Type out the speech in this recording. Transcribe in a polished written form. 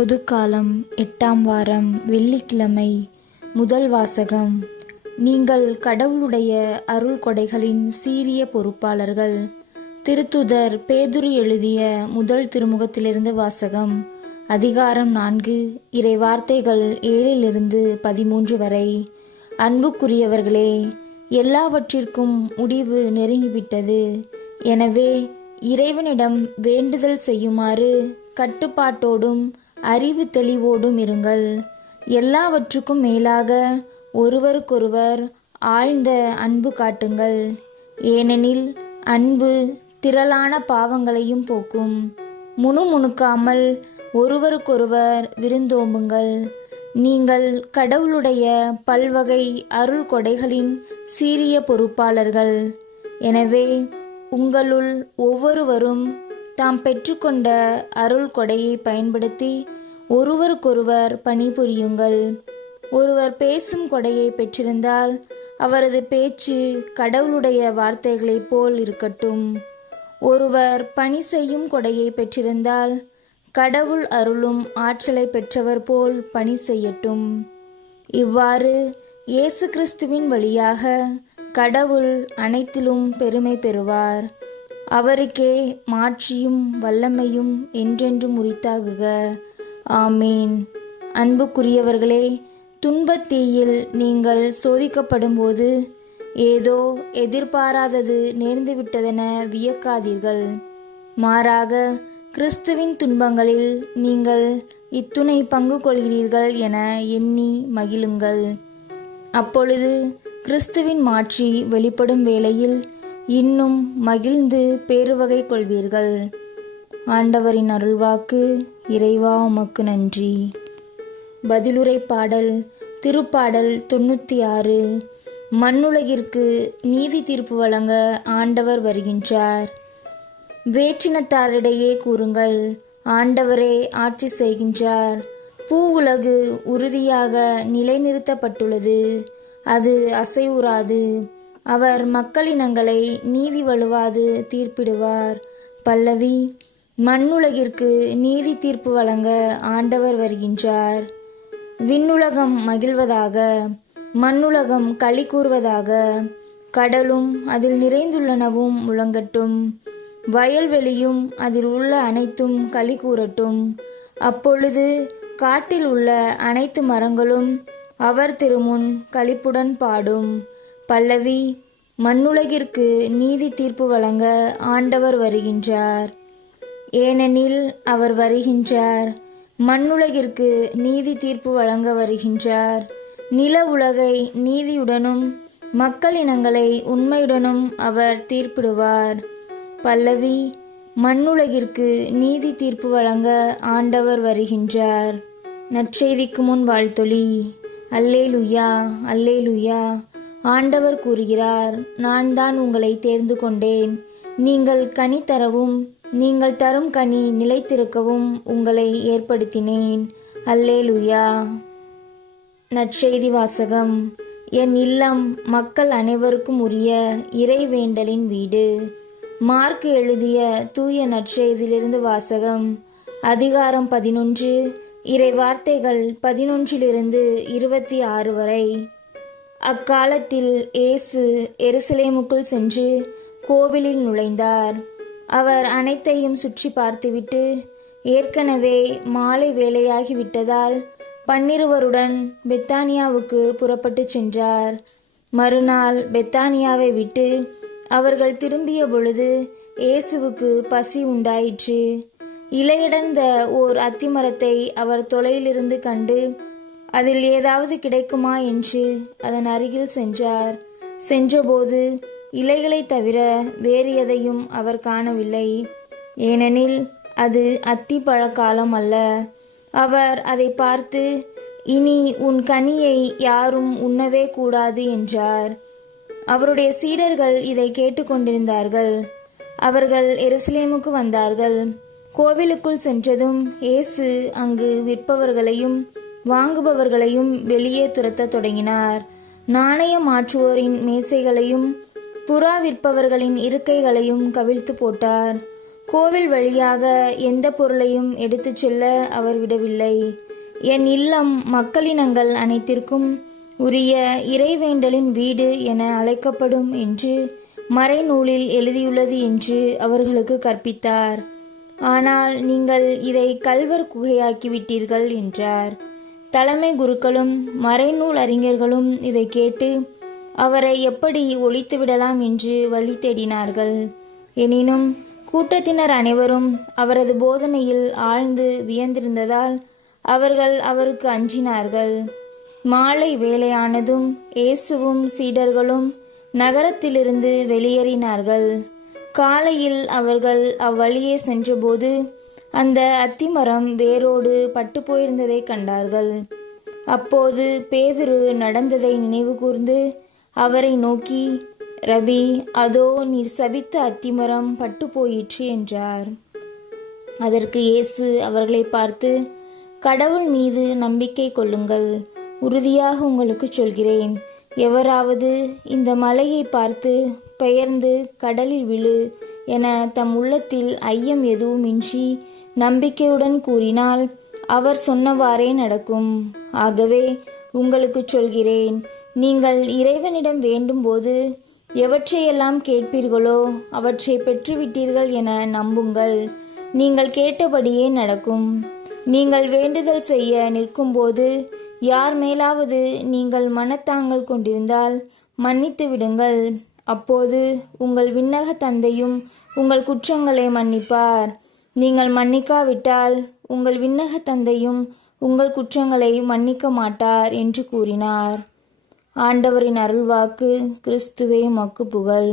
பொதுக்காலம் 8ஆம் வாரம் வெள்ளிக்கிழமை. முதல் வாசகம். நீங்கள் கடவுளுடைய அருள் கொடைகளின் சீரிய பொறுப்பாளர்கள். திருத்துதர் பேதுரு எழுதிய முதல் திருமுகத்திலிருந்து வாசகம். அதிகாரம் 4, இறை வார்த்தைகள் 7-13 வரை. அன்புக்குரியவர்களே, எல்லாவற்றிற்கும் முடிவு நெருங்கிவிட்டது. எனவே இறைவனிடம் வேண்டுதல் செய்யுமாறு கட்டுப்பாட்டோடும் அறிவு தெளிவோடும் இருங்கள். எல்லாவற்றுக்கும் மேலாக ஒருவருக்கொருவர் ஆழ்ந்த அன்பு காட்டுங்கள். ஏனெனில் அன்பு திரளான பாவங்களையும் போக்கும். முணுமுணுக்காமல் ஒருவருக்கொருவர் விருந்தோம்புங்கள். நீங்கள் கடவுளுடைய பல்வகை அருள் கொடைகளின் சீரிய பொறுப்பாளர்கள். எனவே உங்களுள் ஒவ்வொருவரும் தாம் பெற்றுக்கொண்ட அருள் கொடையை பயன்படுத்தி ஒருவருக்கொருவர் பணிபுரியுங்கள். ஒருவர் பேசும் கொடையை பெற்றிருந்தால் அவரது பேச்சு கடவுளுடைய வார்த்தைகளைப் போல் இருக்கட்டும். ஒருவர் பணி செய்யும் கொடையை பெற்றிருந்தால் கடவுள் அருளும் ஆற்றலை பெற்றவர் போல் பணி செய்யட்டும். இவ்வாறு இயேசு கிறிஸ்துவின் வழியாக கடவுள் அனைத்திலும் பெருமை பெறுவார். அவருக்கே மாட்சியும் வல்லமையும் என்றென்றும் உரித்தாகுக. ஆமேன். அன்புக்குரியவர்களே, துன்பத்தீயில் நீங்கள் சோதிக்கப்படும்போது ஏதோ எதிர்பாராதது நேர்ந்துவிட்டதென வியக்காதீர்கள். மாறாக கிறிஸ்துவின் துன்பங்களில் நீங்கள் இத்துணை பங்கு கொள்கிறீர்கள் என எண்ணி மகிழுங்கள். அப்பொழுது கிறிஸ்துவின் மாட்சி வெளிப்படும் வேளையில் இன்னும் மகிழ்ந்து பேருவகை கொள்வீர்கள். ஆண்டவரின் அருள்வாக்கு. இறைவா, உமக்கு நன்றி. பதிலுரை பாடல். திருப்பாடல் 96. மண்ணுலகிற்கு நீதி தீர்ப்பு வழங்க ஆண்டவர் வருகின்றார். வேற்றினத்தாரிடையே கூறுங்கள், ஆண்டவரே ஆட்சி செய்கின்றார். பூவுலகு உறுதியாக நிலைநிறுத்தப்பட்டுள்ளது, அது அசைவுறாது. அவர் மக்களினங்களை நீதி வழுவாது தீர்ப்பிடுவார். பல்லவி. மண்ணுலகிற்கு நீதி தீர்ப்பு வழங்க ஆண்டவர் வருகின்றார். விண்ணுலகம் மகிழ்வதாக, மண்ணுலகம் களி கூறுவதாக. கடலும் அதில் நிறைந்துள்ளனவும் முழங்கட்டும், வயல்வெளியும் அதில் உள்ள அனைத்தும் களி கூறட்டும். அப்பொழுது காட்டில் உள்ள அனைத்து மரங்களும் அவர் திருமுன் களிப்புடன் பாடும். பல்லவி. மண்ணுலகிற்கு நீதி தீர்ப்பு வழங்க ஆண்டவர் வருகின்றார். ஏனெனில் அவர் வருகின்றார். மண்ணுலகிற்கு நீதி தீர்ப்பு வழங்க வருகின்றார். நில உலகை நீதியுடனும் மக்களினங்களை உண்மையுடனும் அவர் தீர்ப்பிடுவார். பல்லவி. மண்ணுலகிற்கு நீதி தீர்ப்பு வழங்க ஆண்டவர் வருகின்றார். நற்செய்திக்கு முன் வாழ்த்தொலி. அல்லேலுயா, அல்லேலுயா. ஆண்டவர் கூறுகிறார், நான் தான் உங்களை தேர்ந்து கொண்டேன். நீங்கள் கனி தரவும் நீங்கள் தரும் கனி நிலைத்திருக்கவும் உங்களை ஏற்படுத்தினேன். அல்லேலுயா. நற்செய்தி வாசகம். என் இல்லம் மக்கள் அனைவருக்கும் உரிய இறைவேண்டலின் வீடு. மார்க் எழுதிய தூய நற்செய்தியிலிருந்து வாசகம். அதிகாரம் 11, இறை வார்த்தைகள் 11-26 வரை. அக்காலத்தில் இயேசு எருசலேமுக்குள் சென்று கோவிலில் நுழைந்தார். அவர் அனைத்தையும் சுற்றி பார்த்துவிட்டு, ஏற்கனவே மாலை வேளையாகிவிட்டதால் 12 பெத்தானியாவுக்கு புறப்பட்டு சென்றார். மறுநாள் பெத்தானியாவை விட்டு அவர்கள் திரும்பிய பொழுது இயேசுவுக்கு பசி உண்டாயிற்று. இலையடர்ந்த ஓர் அத்திமரத்தை அவர் தொலையிலிருந்து கண்டு, அதில் ஏதாவது கிடைக்குமா என்று அதன் அருகில் சென்றார். சென்றபோது இலைகளை தவிர வேறு எதையும் அவர் காணவில்லை, ஏனெனில் அது அத்தி பழக்காலம் அல்ல. அவர் அதை பார்த்து, இனி உன் கனியை யாரும் உண்ணவே கூடாது என்றார். அவருடைய சீடர்கள் இதை கேட்டுக்கொண்டிருந்தார்கள். அவர்கள் எருசலேமுக்கு வந்தார்கள். கோவிலுக்குள் சென்றதும் இயேசு அங்கு விற்பவர்களையும் வாங்குபவர்களையும் வெளியே துரத்த தொடங்கினார். நாணயம் மாற்றுவோரின் மேசைகளையும் புறா விற்பவர்களின் இருக்கைகளையும் கவிழ்த்து போட்டார். கோவில் வழியாக எந்த பொருளையும் எடுத்துச் செல்ல அவர் விடவில்லை. என் இல்லம் மக்களினங்கள் அனைத்திற்கும் உரிய இறைவேண்டலின் வீடு என அழைக்கப்படும் என்று மறைநூலில் எழுதியுள்ளது என்று அவர்களுக்கு கற்பித்தார். ஆனால் நீங்கள் இதை கள்வர் குகையாக்கிவிட்டீர்கள் என்றார். தலைமை குருக்களும் மறைநூல் அறிஞர்களும் இதை கேட்டு அவரை எப்படி ஒழித்துவிடலாம் என்று வழி தேடினார்கள். எனினும் கூட்டத்தினர் அனைவரும் அவரது போதனையில் ஆழ்ந்து வியந்திருந்ததால் அவர்கள் அவருக்கு அஞ்சினார்கள். மாலை வேளையானதும் இயேசுவும் சீடர்களும் நகரத்திலிருந்து வெளியேறினார்கள். காலையில் அவர்கள் அவ்வழியே சென்றபோது அந்த அத்திமரம் வேரோடு பட்டு போயிருந்ததை கண்டார்கள். அப்போது பேதுரு நடந்ததை நினைவு கூர்ந்து அவரை நோக்கி, ரபி, அதோ நீர் சபித்த அத்திமரம் பட்டு போயிற்று என்றார். அதற்கு இயேசு அவர்களை பார்த்து, கடவுள் மீது நம்பிக்கை கொள்ளுங்கள். உறுதியாக உங்களுக்கு சொல்கிறேன், எவராவது இந்த மலையை பார்த்து பெயர்ந்து கடலில் விழு என தம் உள்ளத்தில் ஐயம் எதுவுமின்றி நம்பிக்கையுடன் கூறினால் அவர் சொன்னவாறே நடக்கும். ஆகவே உங்களுக்கு சொல்கிறேன், நீங்கள் இறைவனிடம் வேண்டும்போது எவற்றையெல்லாம் கேட்பீர்களோ அவற்றை பெற்றுவிட்டீர்கள் என நம்புங்கள். நீங்கள் கேட்டபடியே நடக்கும். நீங்கள் வேண்டுதல் செய்ய நிற்கும்போது யார் மேலாவது நீங்கள் மனத்தாங்கல் கொண்டிருந்தால் மன்னித்து விடுங்கள். அப்போது உங்கள் விண்ணக தந்தையும் உங்கள் குற்றங்களை மன்னிப்பார். நீங்கள் மன்னிக்காவிட்டால் உங்கள் விண்ணக தந்தையும் உங்கள் குற்றங்களை மன்னிக்க மாட்டார் என்று கூறினார். ஆண்டவரின் அருள்வாக்கு. கிறிஸ்துவே உமக்கு புகழ்.